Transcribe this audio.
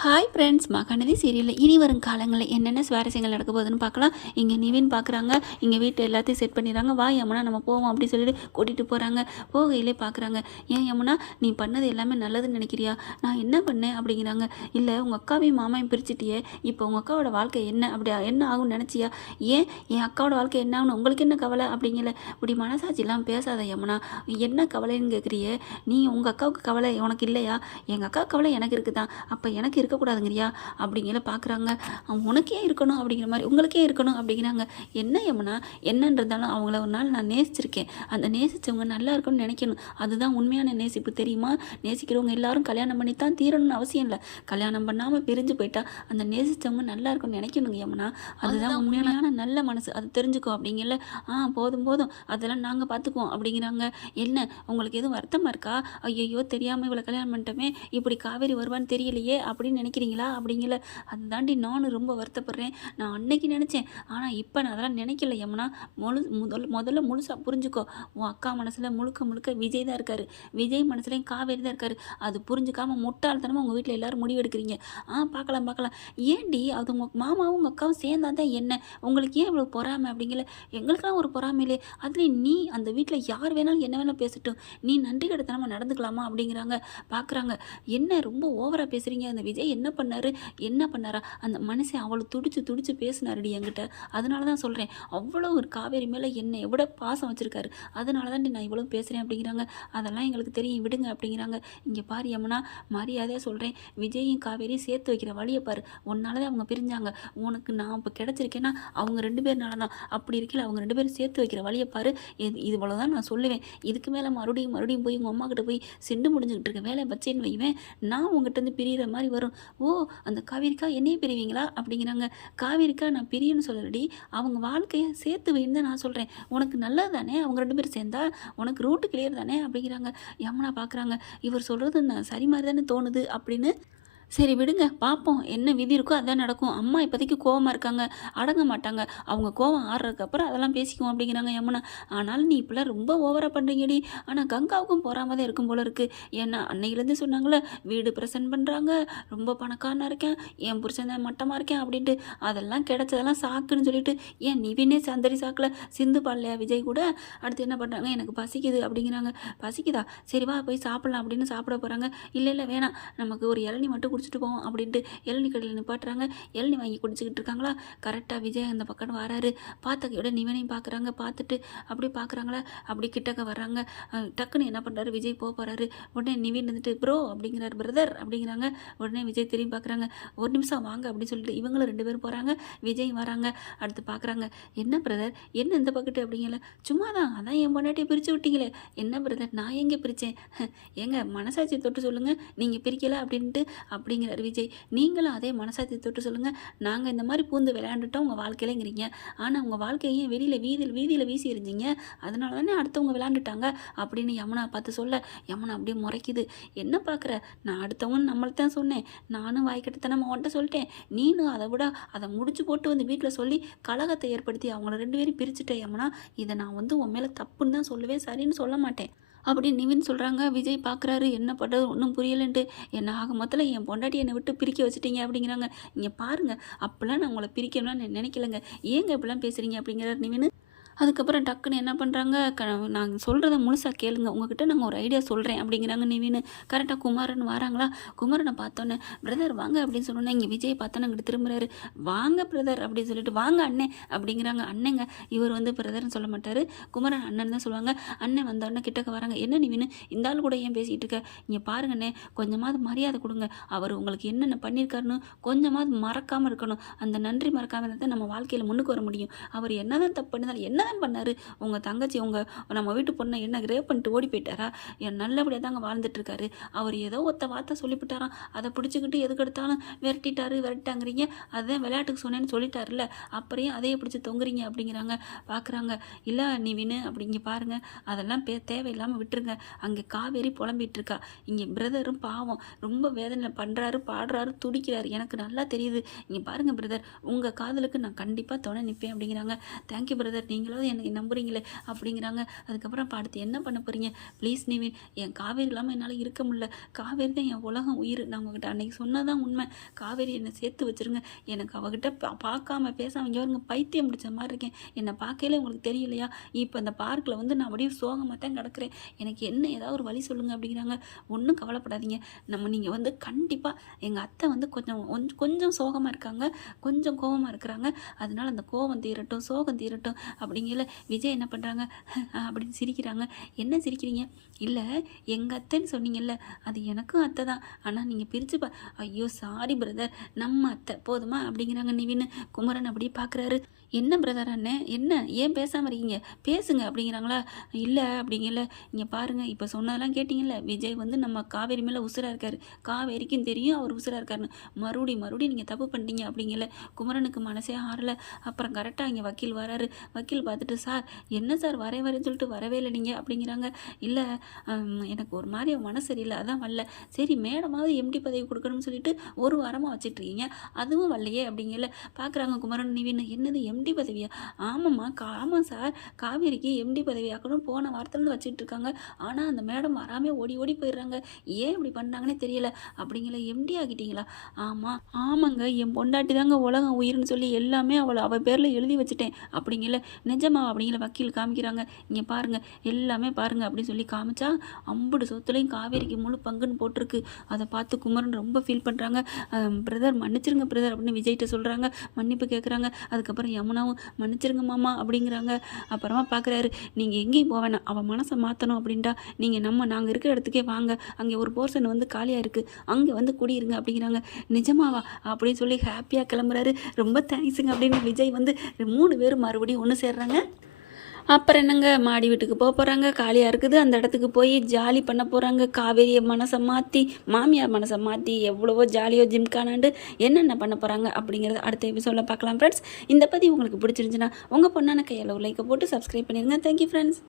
Hi friends Mahanadi சீரியலில் இனி வரும் காலங்களில் என்னென்ன சுவாரஸ்யங்கள் நடக்க போகுதுன்னு பார்க்கலாம். இங்கே நிவின் பார்க்குறாங்க. இங்கே வீட்டை எல்லாத்தையும் செட் பண்ணிடுறாங்க. வா யமுனா நம்ம போவோம் அப்படின்னு சொல்லிட்டு கூட்டிகிட்டு போகிறாங்க போகையிலே பார்க்குறாங்க. ஏன் யமுனா நீ பண்ணது எல்லாமே நல்லதுன்னு நினைக்கிறியா? நான் என்ன பண்ணேன் அப்படிங்கிறாங்க. இல்லை உங்கள் அக்காவையும் மாமாவையும் பிரிச்சிட்டியே. இப்போ உங்கள் அக்காவோட வாழ்க்கை என்ன? அப்படி என்ன ஆகும்னு நினச்சியா? ஏன்? என் அக்காவோட வாழ்க்கை என்ன ஆகணும் உங்களுக்கு என்ன கவலை? அப்படிங்கல. இப்படி மனசாட்சிலாம் பேசாத யமுனா என்ன கவலைன்னு கேட்குறியே நீ உங்கள் அக்காவுக்கு கவலை உனக்கு இல்லையா? எங்கள் அக்கா கவலை எனக்கு இருக்குதான். அப்போ எனக்கு இருக்கக்கூடாதுங்கிறியா? அப்படிங்கிற பார்க்குறாங்க உனக்கே இருக்கணும் அப்படிங்கிற மாதிரி உங்களுக்கே இருக்கணும் அப்படிங்கிறாங்க. என்ன யமுனா என்னன்றதாலும் அவங்கள ஒரு நாள் நான் நேசிச்சிருக்கேன். அந்த நேசித்தவங்க நல்லா இருக்கணும்னு நினைக்கணும். அதுதான் உண்மையான நேசிப்பு தெரியுமா? நேசிக்கிறவங்க எல்லாரும் கல்யாணம் பண்ணி தான் தீரணும்னு அவசியம் இல்லை. கல்யாணம் பண்ணாமல் பிரிஞ்சு போயிட்டா அந்த நேசித்தவங்க நல்லா இருக்கணும்னு நினைக்கணுங்க யமுனா. அதுதான் உண்மையான நல்ல மனசு. அது தெரிஞ்சுக்கோ அப்படிங்கல ஆ போதும் போதும். அதெல்லாம் நாங்கள் பார்த்துக்குவோம் அப்படிங்கிறாங்க. என்ன உங்களுக்கு எதுவும் வருத்தமாக இருக்கா? ஐயையோ தெரியாமல் இவ்வளோ கல்யாணம் பண்ணிட்டோமே. இப்படி காவேரி வருவான்னு தெரியலையே அப்படின்னு நினைக்கிறீங்களா? அப்படிங்கல. அதுதாண்டி நானும் ரொம்ப வருத்தப்படுறேன். நான் அன்னைக்கு நினச்சேன். ஆனால் இப்போ நான் அதெல்லாம் நினைக்கல யமுனா. முழு முதல் முதல்ல முழுசாக புரிஞ்சுக்கோ. உன் அக்கா மனசில் முழுக்க முழுக்க விஜய் தான் இருக்காரு. விஜய் மனசுலையும் காவேரி தான் இருக்காரு. அது புரிஞ்சுக்காம முட்டாள்தனமாக உங்கள் வீட்டில் எல்லாரும் முடிவு எடுக்கிறீங்க ஆ பார்க்கலாம் பார்க்கலாம் ஏன்டி? அது உங்கள் மாமாவும் உங்கள் அக்காவும் சேர்ந்தா தான் என்ன? உங்களுக்கு ஏன் இவ்வளோ பொறாமை? அப்படிங்கல. எங்களுக்கெல்லாம் ஒரு பொறாமை இல்லையே அதுலேயும் நீ அந்த வீட்டில் யார் வேணாலும் என்ன வேணாலும் பேசட்டும். நீ நன்றி கிடத்தனமாக நடந்துக்கலாமா? அப்படிங்கிறாங்க. பார்க்குறாங்க என்ன ரொம்ப ஓவராக பேசுகிறீங்க அந்த விஜய் என்ன பண்ணார்? என்ன பண்ணாரா? அந்த மனுஷன் அவ்வளோ துடிச்சு துடிச்சு பேசினாருடி என்கிட்ட. அதனால தான் சொல்கிறேன் அவ்வளோ ஒரு காவேரி மேலே என்னை எவ்வளோ பாசம் வச்சுருக்காரு. அதனால தான் நான் இவ்வளோ பேசுகிறேன் அப்படிங்கிறாங்க. அதெல்லாம் எங்களுக்கு தெரியும். விடுங்க அப்படிங்கிறாங்க. இங்கே பாரு யமுனா மரியாதையாக சொல்கிறேன் விஜயும் காவேரியும் சேர்த்து வைக்கிற வழியை பாரு. உன்னால தான் அவங்க பிரிஞ்சாங்க. உனக்கு நான் இப்போ கிடச்சிருக்கேன்னா அவங்க ரெண்டு பேர்னால தான். அப்படி இருக்கல அவங்க ரெண்டு பேரும் சேர்த்து வைக்கிற வழியை பாரு. இது இது தான் நான் சொல்லுவேன். இதுக்கு மேலே மறுபடியும் மறுபடியும் போய் உங்கள் அம்மா கிட்ட போய் சிண்டு முடிஞ்சுக்கிட்டு இருக்க வேலை வச்சேன்னு வைவேன் நான் உங்ககிட்ட இருந்து பிரிகிற மாதிரி வரும். ஓ அந்த காவேரிக்கா என்னையே பிரிவீங்களா? அப்படிங்கிறாங்க. காவேரிக்கா நான் பிரியன்னு சொல்லடி அவங்க வாழ்க்கையை சேர்த்து வைன்னு தான் நான் சொல்கிறேன் உனக்கு நல்லது தானே? அவங்க ரெண்டு பேரும் சேர்ந்தா உனக்கு ரூட்டு கிளியர் தானே? அப்படிங்கிறாங்க. யமுனா பார்க்குறாங்க இவர் சொல்கிறது நான் சரி மாதிரி தானே தோணுது அப்படின்னு சரி விடுங்க பார்ப்போம் என்ன விதி இருக்கோ அதான் நடக்கும். அம்மா இப்போதைக்கு கோவமாக இருக்காங்க அடங்க மாட்டாங்க. அவங்க கோவம் ஆடுறதுக்கப்புறம் அதெல்லாம் பேசிக்குவோம் அப்படிங்கிறாங்க யமுனா. ஆனாலும் நீ இப்பெல்லாம் ரொம்ப ஓவராக பண்ணுறீங்கடி ஆனால் கங்காவுக்கும் போகாமல் தான் இருக்கும் போல இருக்குது ஏன்னா அன்னையிலேருந்து சொன்னாங்களே வீடு பிரசன்ட் பண்ணுறாங்க ரொம்ப பணக்காரனாக இருக்கேன் என் புருஷன் தான் மட்டமாக இருக்கேன் அப்படின்ட்டு. அதெல்லாம் கிடச்சதெல்லாம் சாக்குன்னு சொல்லிட்டு ஏன் நிவினே சந்தரி சாக்கில்? சிந்து பாடலையா விஜய் கூட அடுத்து என்ன பண்ணுறாங்க எனக்கு பசிக்குது அப்படிங்கிறாங்க. பசிக்குதா? சரி வா போய் சாப்பிட்லாம் அப்படின்னு சாப்பிட போகிறாங்க இல்லை இல்லை வேணாம். நமக்கு ஒரு இளநி மட்டும் குடிச்சிட்டு போவோம் அப்படின்ட்டு இளநி கடையில் நிப்பாட்டுறாங்க. இளநி வாங்கி குடிச்சிக்கிட்டு இருக்காங்களா? கரெக்டாக விஜய் அந்த பக்கம் வராரு. பார்த்த நிவனையும் பார்க்குறாங்க பார்த்துட்டு அப்படி பார்க்குறாங்களா அப்படி கிட்டக்க வர்றாங்க. டக்குன்னு என்ன பண்ணுறாரு விஜய் போக போகிறாரு உடனே நிவின் வந்துட்டு ப்ரோ அப்படிங்கிறாரு. பிரதர் அப்படிங்கிறாங்க. உடனே விஜய் திரும்பி பார்க்குறாங்க ஒரு நிமிஷம் வாங்க அப்படின்னு சொல்லிட்டு இவங்களும் ரெண்டு பேரும் போகிறாங்க விஜய் வராங்க. அடுத்து பார்க்குறாங்க என்ன பிரதர் என்ன இந்த பக்கெட்டு அப்படிங்கல. சும்மா தான் அதான் என் பொண்டாட்டியை பிரித்து விட்டீங்களே. என்ன பிரதர் நான் எங்கே பிரித்தேன் ஏங்க மனசாட்சி தொட்டு சொல்லுங்கள் நீங்கள் பிரிக்கல? அப்படின்ட்டு அப்படிங்கிறார் விஜய். நீங்களும் அதே மனசாத்தி தொட்டு சொல்லுங்கள் நாங்கள் இந்த மாதிரி பூந்து விளையாண்டுட்டோம் உங்கள் வாழ்க்கையிலங்கிறீங்க. ஆனால் உங்கள் வாழ்க்கையை வெளியில் வீதியில் வீதியில் வீசி இருந்தீங்க அதனால தானே அடுத்தவங்க விளையாண்டுட்டாங்க? அப்படின்னு யமுனா பார்த்து சொல்ல யமுனா அப்படியே முறைக்குது. என்ன பார்க்குற? நான் அடுத்தவங்க நம்மளுக்கு தான் சொன்னேன். நானும் வாய்க்கட்டத்தனமா உன்ட்ட சொல்லிட்டேன். நீனும் அதை விட அதை முடிச்சு போட்டு வந்து வீட்டில் சொல்லி கலகத்தை ஏற்படுத்தி அவங்கள ரெண்டு பேரும் பிரிச்சுட்டேன் யமுனா. இதை நான் வந்து உன் மேலே தப்புன்னு தான் சொல்லுவேன். சரின்னு சொல்ல மாட்டேன். அப்படி நிவின் சொல்கிறாங்க விஜய் பார்க்குறாரு என்ன பண்ணுறது ஒன்றும் புரியலன்ட்டு. என்ன ஆக மொத்தத்தில் என் பொண்டாட்டி என்னை விட்டு பிரிக்க வச்சுட்டீங்க அப்படிங்கிறாங்க. இங்கே பாருங்கள் அப்போல்லாம் நான் உங்களை பிரிக்கணும்னு நினைக்கலங்க. ஏங்க இப்படிலாம் பேசுகிறீங்க அப்படிங்கிறார் நிவின். அதுக்கப்புறம் டக்குன்னு என்ன பண்ணுறாங்க க நாங்கள் சொல்கிறத முழுசாக கேளுங்க. உங்ககிட்ட நாங்கள் ஒரு ஐடியா சொல்கிறேன் அப்படிங்கிறாங்க நிவின். கரெக்டாக குமாரன் வராங்களா? குமாரனை பார்த்தோன்னே பிரதர் வாங்க அப்படின்னு சொன்னோன்னே இங்கே விஜய் பார்த்தோன்னே அங்கிட்டு திரும்புகிறாரு வாங்க பிரதர் அப்படின்னு சொல்லிட்டு வாங்க அண்ணே அப்படிங்கிறாங்க. அண்ணங்க இவர் வந்து பிரதர்னு சொல்ல மாட்டார். குமரன் அண்ணன் தான் சொல்லுவாங்க. அண்ணன் வந்தோடனே கிட்டக்க வராங்க. என்ன நிவின் இந்த ஆள் கூட ஏன் பேசிகிட்டு இருக்க? இங்கே பாருங்கண்ணே கொஞ்சமாவது மரியாதை கொடுங்க. அவர் உங்களுக்கு என்னென்ன பண்ணியிருக்காருன்னு கொஞ்சமாவது மறக்காமல் இருக்கணும். அந்த நன்றி மறக்காமல் இருந்தால் நம்ம வாழ்க்கையில் முன்னுக்கு வர முடியும். அவர் என்னதான் தப்பு பண்ணிருந்தாலும் என்னதான் பண்ணார்? உங்கள் தங்கச்சி உங்கள் நம்ம வீட்டு பொண்ணை என்ன கிரேப் பண்ணிட்டு ஓடி போயிட்டாரா? என் நல்லபடியாக தாங்க வாழ்ந்துட்டுருக்காரு. அவர் ஏதோ ஒத்த வார்த்தை சொல்லிவிட்டாராம். அதை பிடிச்சிக்கிட்டு எதுக்கு எடுத்தாலும் விரட்டிட்டாரு விரட்டாங்கிறீங்க அதுதான் விளையாட்டுக்கு சொன்னேன்னு சொல்லிட்டாருல்ல. அப்புறையும் அதையே பிடிச்சி தொங்குறீங்க அப்படிங்கிறாங்க பார்க்குறாங்க இல்லை நீ வினு அப்படிங்க பாருங்க. அதெல்லாம் பே தேவையில்லாமல் விட்டுருங்க. அங்கே காவேரி புலம்பிகிட்டு இருக்கா இங்கே பிரதரும் பாவம் ரொம்ப வேதனை பண்ணுறாரு பாடுறாரு துடிக்கிறாரு. எனக்கு நல்லா தெரியுது. இங்கே பாருங்கள் பிரதர் உங்கள் காதலுக்கு நான் கண்டிப்பாக துணை நிற்பேன் அப்படிங்கிறாங்க. தேங்க்யூ பிரதர் நீங்களும் நீங்களாவது எனக்கு நம்புறீங்களே அப்படிங்கிறாங்க. அதுக்கப்புறம் இப்போ அடுத்து என்ன பண்ண போகிறீங்க ப்ளீஸ் நிவின் என் காவேரி இல்லாமல் என்னால் இருக்க முடியல. காவேரி தான் என் உலகம் உயிர். நான் உங்ககிட்ட அன்னைக்கு சொன்னதான் உண்மை. காவேரி என்னை சேர்த்து வச்சிருங்க. எனக்கு அவகிட்ட பா பார்க்காம பேசாம இங்கே வருங்க பைத்தியம் முடிச்ச மாதிரி இருக்கேன். என்னை பார்க்கல உங்களுக்கு தெரியலையா? இப்போ அந்த பார்க்கில் வந்து நான் அப்படியே சோகமாக தான் கிடக்குறேன். எனக்கு என்ன ஏதாவது ஒரு வழி சொல்லுங்கள் அப்படிங்கிறாங்க. ஒன்றும் கவலைப்படாதீங்க. நம்ம நீங்கள் வந்து கண்டிப்பாக எங்கள் அத்தை வந்து கொஞ்சம் கொஞ்சம் கொஞ்சம் சோகமாக இருக்காங்க. கொஞ்சம் கோவமாக இருக்கிறாங்க. அதனால் அந்த கோவம் தீரட்டும் சோகம் தீரட்டும் அப்படிங்கல விஜய் என்ன பண்ணுறாங்க அப்படின்னு சிரிக்கிறாங்க. என்ன சிரிக்கிறீங்க? இல்லை எங்கள் அத்தைன்னு சொன்னீங்கல்ல அது எனக்கும் அத்தை தான். ஆனால் நீங்கள் பிரித்து பா ஐயோ சாரி பிரதர் நம்ம அத்தை போதுமா? அப்படிங்கிறாங்க நிவின்னு குமரன் அப்படியே பார்க்குறாரு என்ன பிரதர் அண்ணே? என்ன? ஏன் பேசாமல் இருக்கீங்க? பேசுங்க அப்படிங்கிறாங்களா? இல்லை அப்படிங்கல. இங்கே பாருங்கள் இப்போ சொன்னதெல்லாம் கேட்டிங்கல்ல? விஜய் வந்து நம்ம காவேரி மேலே உசுராக இருக்கார். காவேரிக்கும் தெரியும் அவர் உசுராக இருக்காருன்னு. மறுபடி மறுபடியும் நீங்கள் தப்பு பண்ணிட்டீங்க அப்படிங்கல. குமரனுக்கு மனசே ஆறல. அப்புறம் கரெக்டாக இங்கே வக்கீல் வராரு. வக்கீல் பார்த்துட்டு சார் என்ன சார் வரே வரேன்னு சொல்லிட்டு வரவே இல்லை நீங்கள் அப்படிங்கிறாங்க. இல்லை எனக்கு ஒரு மாதிரி மனசு சரியில்லை. அதான் வரல. சரி மேடமாவது எம்டி பதவி கொடுக்கணும்னு சொல்லிட்டு ஒரு வாரமாக வச்சிட்ருக்கீங்க அதுவும் வரலையே அப்படிங்கல. பார்க்குறாங்க குமரன் நிவின். என்னது எம்டி பதவியா? ஆமாம்மா கா ஆமாம் சார். காவேரிக்கு எம்டி பதவி ஆக்கணும் போன வாரத்துலேருந்து வச்சுட்டு இருக்காங்க. ஆனால் அந்த மேடம் வராமல் ஓடி ஓடி போயிடுறாங்க. ஏன் இப்படி பண்ணாங்கன்னே தெரியல. அப்படிங்களா எம்டி ஆகிட்டீங்களா? ஆமாம் ஆமாங்க. என் பொண்டாட்டி தாங்க உலகம் உயிர்னு சொல்லி எல்லாமே அவளை அவள் பேரில் எழுதி வச்சுட்டேன். அப்படிங்கல நிஜமா அப்படிங்கிற வக்கீல் காமிக்கிறாங்க. இங்கே பாருங்கள் எல்லாமே பாருங்கள் அப்படின்னு சொல்லி காமிச்சா அம்புடு சொத்துலையும் காவேரிக்கு முழு பங்குன்னு போட்டிருக்கு. அதை பார்த்து குமரன் ரொம்ப ஃபீல் பண்ணுறாங்க பிரதர் மன்னிச்சிருங்க பிரதர் அப்படின்னு விஜய்கிட்ட சொல்கிறாங்க மன்னிப்பு கேட்குறாங்க அதுக்கப்புறம் யமுனாவும் மன்னிச்சிருங்க மாமா அப்படிங்கிறாங்க. அப்புறமா பார்க்குறாரு நீங்கள் எங்கேயும் போக வேணாம். அவள் மனசை மாற்றணும் அப்படின்ட்டா நீங்கள் நம்ம நாங்கள் இருக்கிற இடத்துக்கே வாங்க. அங்கே ஒரு போர்ஷன் வந்து காலியாக இருக்குது அங்கே வந்து குடியிருங்க அப்படிங்கிறாங்க. நிஜமாவா? அப்படின்னு சொல்லி ஹாப்பியாக கிளம்புறாரு. ரொம்ப தேங்க்ஸுங்க அப்படின்னு விஜய் வந்து மூணு பேரும் மறுபடியும் ஒன்று சேர்றாங்க. அப்புறம் என்னங்க? மாடி வீட்டுக்கு போக போகிறாங்க காலியாக இருக்குது. அந்த இடத்துக்கு போய் ஜாலி பண்ண போகிறாங்க காவேரியை மனசை மாற்றி மாமியார் மனசை மாற்றி எவ்வளவோ ஜாலியோ ஜிம்கானாண்டு என்னென்ன பண்ண போகிறாங்க அப்படிங்கிறத அடுத்த எபிசோடில் பார்க்கலாம் ஃப்ரெண்ட்ஸ் இந்த பதிவு உங்களுக்கு பிடிச்சிருந்துச்சுன்னா உங்கள் பொண்ணான கையில் லைக்கை போட்டு சப்ஸ்கிரைப் பண்ணிடுங்க. Thank you friends